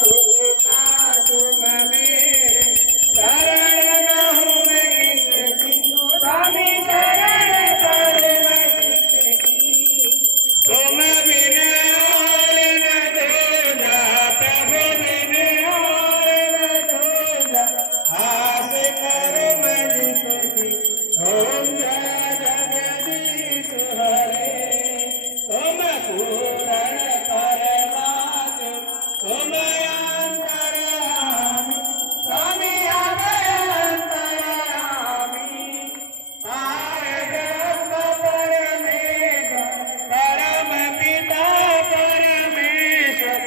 तुम मेरे शरण न हूँ मैं किसकी, स्वामी शरण पर मैं किसकी, तुम बिन और न दूजा, प्रभु बिन और न दूजा, आस करो मैं जिसकी, ओम जय जगदीश हरे। तुम पूर्ण परमात्मा, तुम अंतर्यामी, स्वामी अंतर्यामी, पारब्रह्म परमेश्वर, परम पिता परमेश्वर,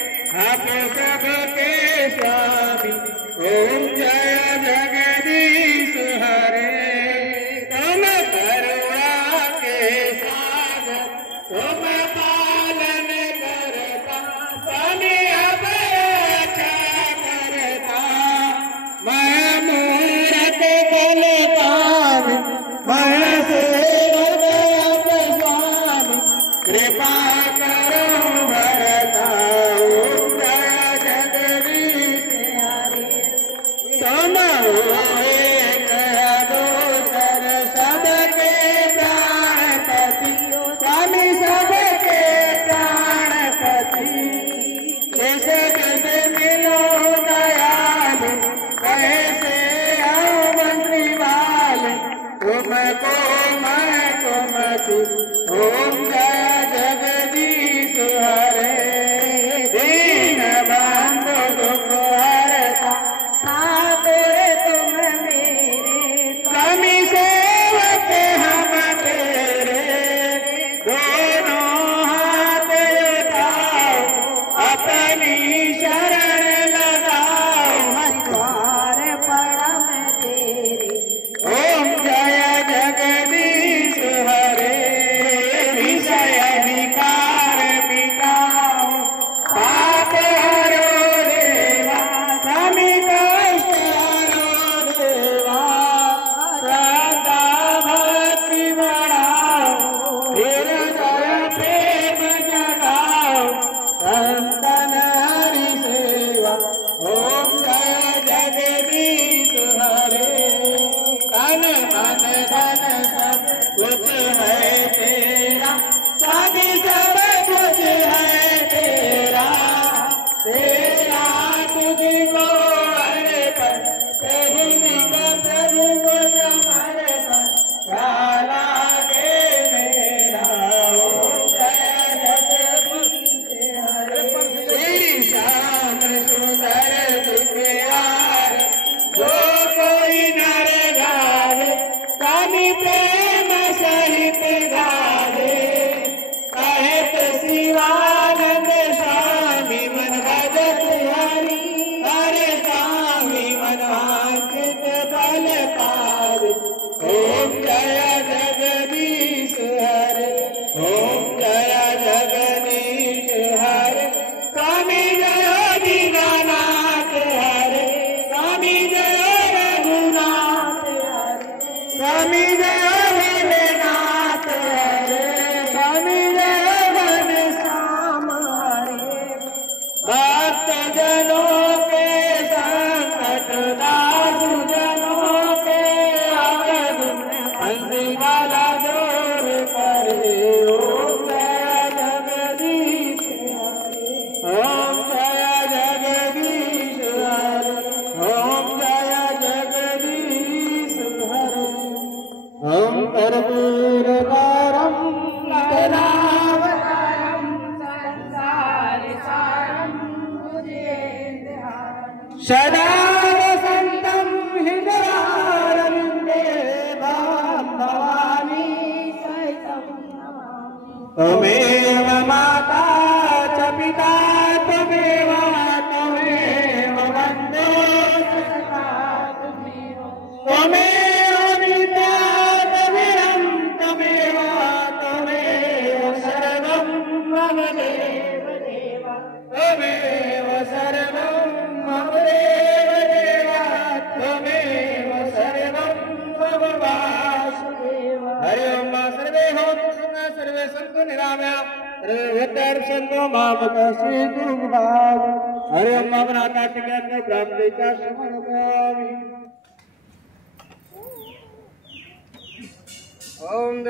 आप सबके स्वामी, ओम जय जगदीश हरे। तुम करुणा के सागर, तुम पालन करता, स्वामी अब अच्छा करता, मैं मूरत बलवान, मैं सेवक अब स्वामी, कृपा करो भरता, ओम जय जगदीश हरे। तुम एक अगोचर सबके प्राणपति, स्वामी सबके प्राणपति, जिस दिन मिलो दयालु, कैसे आओ मंत्री वाले, तुमको मैं तुम तू, ओम जय जगदीश हरे। दीन बंधु दुख हरता, ठाकुर तुम मेरे, स्वामी सेवक हम तेरे, दोनों हाथ उठाओ, अपनी शरण लगाओ, हरिद्वार पड़ा मैं तेरे, ओम जय जगदीश हरे। विषय विकार मिटाओ, पाप हरो देवा, स्वामी कष्ट हरो देवा, श्रद्धा भक्ति बढ़ाओ, हृदय प्रेम जगाओ, संतन हरि सेवा, ओम जय जगदीश हरे। तन मन धन सब कुछ है तेरा, स्वामी सब कुछ है तेरा, तेरा तुझको अर्पण, तेरी प्रभु को समर्पण, क्या लागे मेरा, ओम जय जगदीश हरे। तेरी शाम सुंदर दुखियार, जो कोई नर गावे, स्वामी प्रेम सहित गावे, सहित शिवानंद स्वामी मन भजत हरि, हरे स्वामी मन वांछित फल पावे, ओम जय जगदीश हरे, ओम जय जगदीश हरे। स्वामी जय दीनानाथ हरे, स्वामी जय रघुनाथ हरे, स्वामी जय भोलेनाथ हरे, स्वामी जय घनश्याम हरे। भक्त जनों के संकट, दास जनों के अवध, हंसी वाला दूर करे, ओम जय जगदीश हरे, ओम जय जगदीश हरे, ओम जय जगदीश हरे। ओम कर्पूरकारं करुणावतारं, संसारसारं भुजगेन्द्रहारं, सदा वसन्तं हृदयारविन्दे, भवानी सहितं नमामि। त्वमेव माता च पिता, त्वमेव वन्दे सदा त्वमेव, त्वमेव विद्या त्वमेव, त्वमेव सर्वं मम देव देव, त्वमेव सर्वं मम देव देव, त्वमेव सर्वं मम वासुदेव। हरि ओम। सर्वे होन्तु सुखिनः, सर्वे सन्तु निरामयाः, सर्वे भद्राणि पश्यन्तु मा कश्चित् दुःखभाग्। हरे मग्नाकाटिकान्य ब्राह्मणेच्या समर्पयामि। ओम